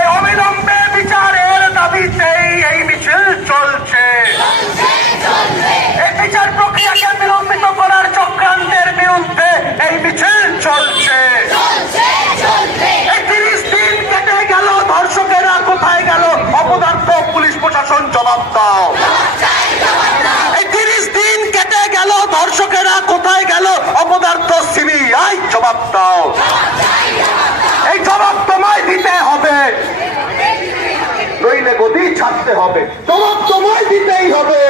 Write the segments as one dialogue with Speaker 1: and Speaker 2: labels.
Speaker 1: এই অবিলম্বে বিচারের দাবিতেই এই মিছিল চলছে। এই বিচার প্রক্রিয়াকে বিলম্বিত করার চক্রান্তের বিরুদ্ধে এই মিছিল চলছে। তিরিশ দিন কেটে গেল, ধর্ষকেরা কোথায় গেল? অপদার্থ পুলিশ প্রশাসন জবাব দাও। এই তিরিশ দিন কেটে গেল, ধর্ষকেরা কোথায় গেল? অপদার্থ সিবিআই জবাব দাও। এই জবাব ছাড়তে হবে। জবাব তোমায় দিতেই হবে।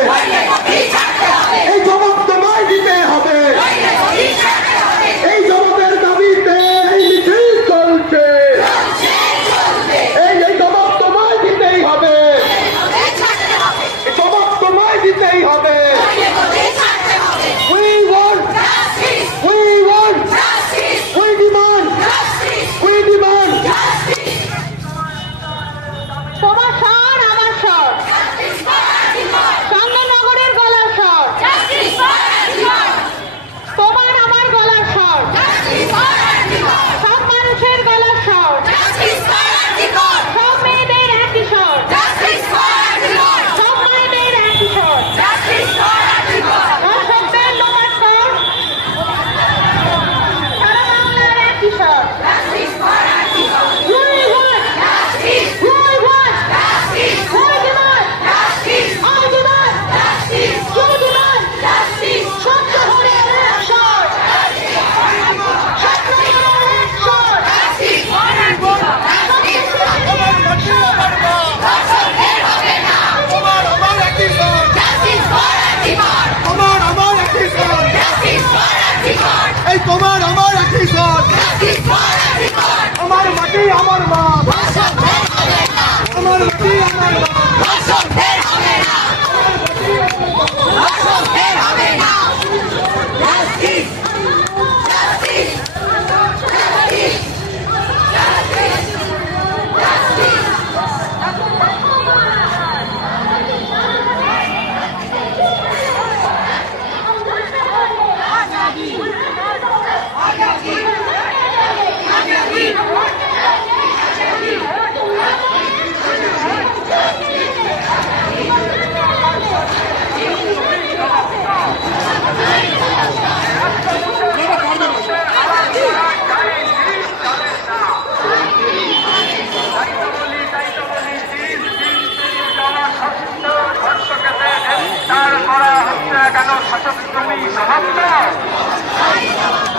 Speaker 1: I'm not touching the police. I'm not be a hot.